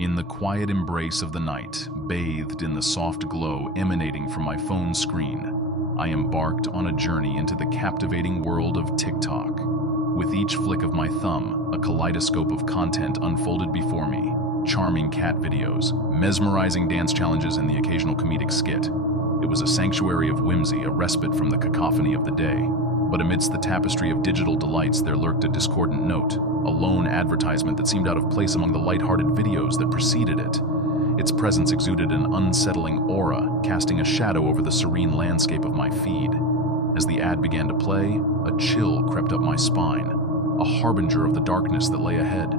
In the quiet embrace of the night, bathed in the soft glow emanating from my phone screen, I embarked on a journey into the captivating world of TikTok. With each flick of my thumb, a kaleidoscope of content unfolded before me. Charming cat videos, mesmerizing dance challenges, and the occasional comedic skit. It was a sanctuary of whimsy, a respite from the cacophony of the day. But amidst the tapestry of digital delights, there lurked a discordant note, a lone advertisement that seemed out of place among the lighthearted videos that preceded it. Its presence exuded an unsettling aura, casting a shadow over the serene landscape of my feed. As the ad began to play, a chill crept up my spine, a harbinger of the darkness that lay ahead.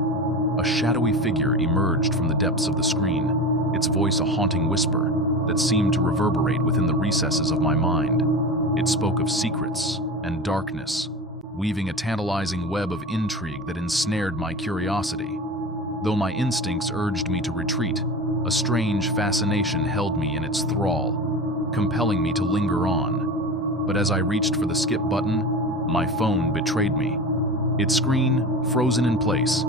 A shadowy figure emerged from the depths of the screen, its voice a haunting whisper that seemed to reverberate within the recesses of my mind. It spoke of secrets and darkness, weaving a tantalizing web of intrigue that ensnared my curiosity. Though my instincts urged me to retreat, a strange fascination held me in its thrall, compelling me to linger on. But as I reached for the skip button, my phone betrayed me. Its screen frozen in place,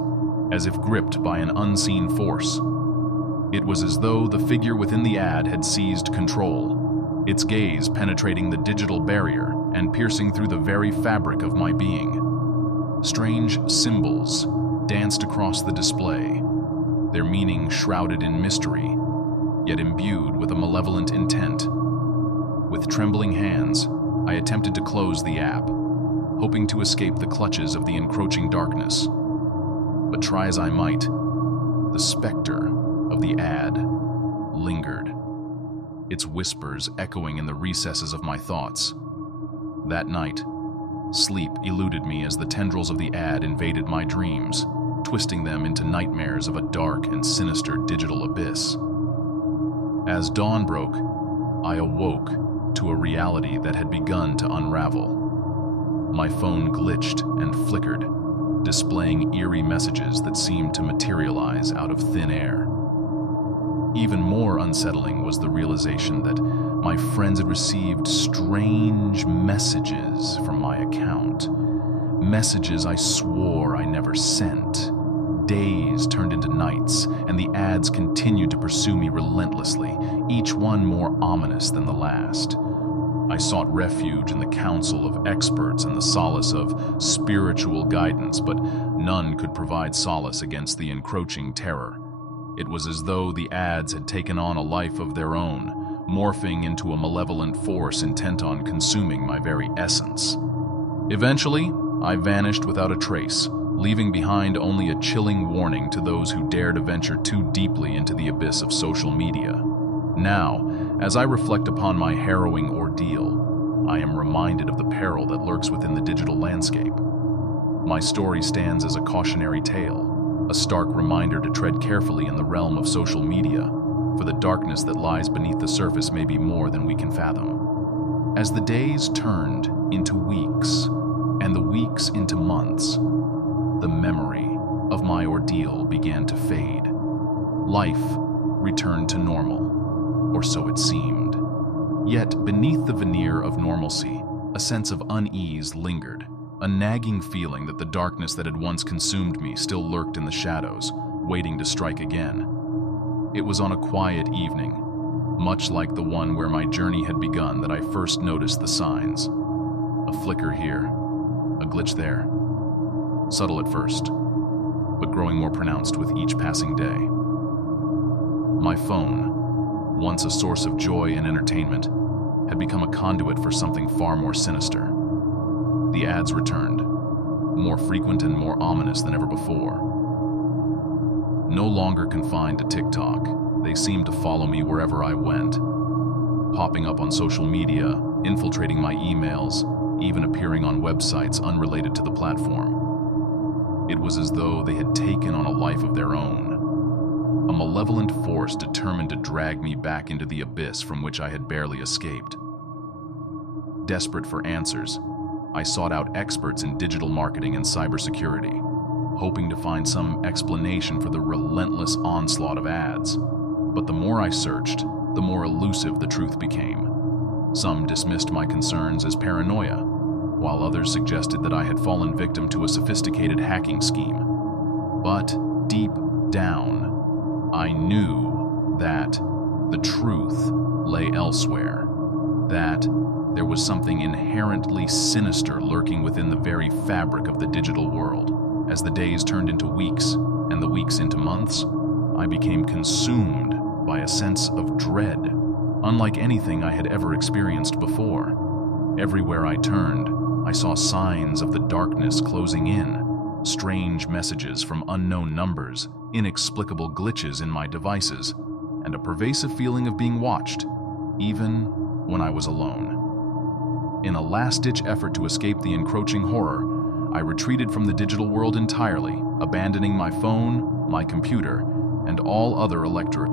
as if gripped by an unseen force. It was as though the figure within the ad had seized control, its gaze penetrating the digital barrier and piercing through the very fabric of my being. Strange symbols danced across the display, their meaning shrouded in mystery, yet imbued with a malevolent intent. With trembling hands, I attempted to close the app, hoping to escape the clutches of the encroaching darkness. But try as I might, the specter of the ad lingered, its whispers echoing in the recesses of my thoughts. That night, sleep eluded me as the tendrils of the ad invaded my dreams, twisting them into nightmares of a dark and sinister digital abyss. As dawn broke, I awoke to a reality that had begun to unravel. My phone glitched and flickered, displaying eerie messages that seemed to materialize out of thin air. Even more unsettling was the realization that my friends had received strange messages from my account. Messages I swore I never sent. Days turned into nights, and the ads continued to pursue me relentlessly, each one more ominous than the last. I sought refuge in the counsel of experts and the solace of spiritual guidance, but none could provide solace against the encroaching terror. It was as though the ads had taken on a life of their own, morphing into a malevolent force intent on consuming my very essence. Eventually, I vanished without a trace, leaving behind only a chilling warning to those who dare to venture too deeply into the abyss of social media. Now, as I reflect upon my harrowing ordeal, I am reminded of the peril that lurks within the digital landscape. My story stands as a cautionary tale, a stark reminder to tread carefully in the realm of social media, for the darkness that lies beneath the surface may be more than we can fathom. As the days turned into weeks, and the weeks into months, the memory of my ordeal began to fade. Life returned to normal, or so it seemed. Yet beneath the veneer of normalcy, a sense of unease lingered, a nagging feeling that the darkness that had once consumed me still lurked in the shadows, waiting to strike again. It was on a quiet evening, much like the one where my journey had begun, that I first noticed the signs. A flicker here, a glitch there. Subtle at first, but growing more pronounced with each passing day. My phone, once a source of joy and entertainment, had become a conduit for something far more sinister. The ads returned, more frequent and more ominous than ever before. No longer confined to TikTok, they seemed to follow me wherever I went, popping up on social media, infiltrating my emails, even appearing on websites unrelated to the platform. It was as though they had taken on a life of their own, a malevolent force determined to drag me back into the abyss from which I had barely escaped. Desperate for answers, I sought out experts in digital marketing and cybersecurity, hoping to find some explanation for the relentless onslaught of ads. But the more I searched, the more elusive the truth became. Some dismissed my concerns as paranoia, while others suggested that I had fallen victim to a sophisticated hacking scheme. But deep down, I knew that the truth lay elsewhere, that there was something inherently sinister lurking within the very fabric of the digital world. As the days turned into weeks and the weeks into months, I became consumed by a sense of dread, unlike anything I had ever experienced before. Everywhere I turned, I saw signs of the darkness closing in, strange messages from unknown numbers, inexplicable glitches in my devices, and a pervasive feeling of being watched, even when I was alone. In a last-ditch effort to escape the encroaching horror, I retreated from the digital world entirely, abandoning my phone, my computer, and all other electronic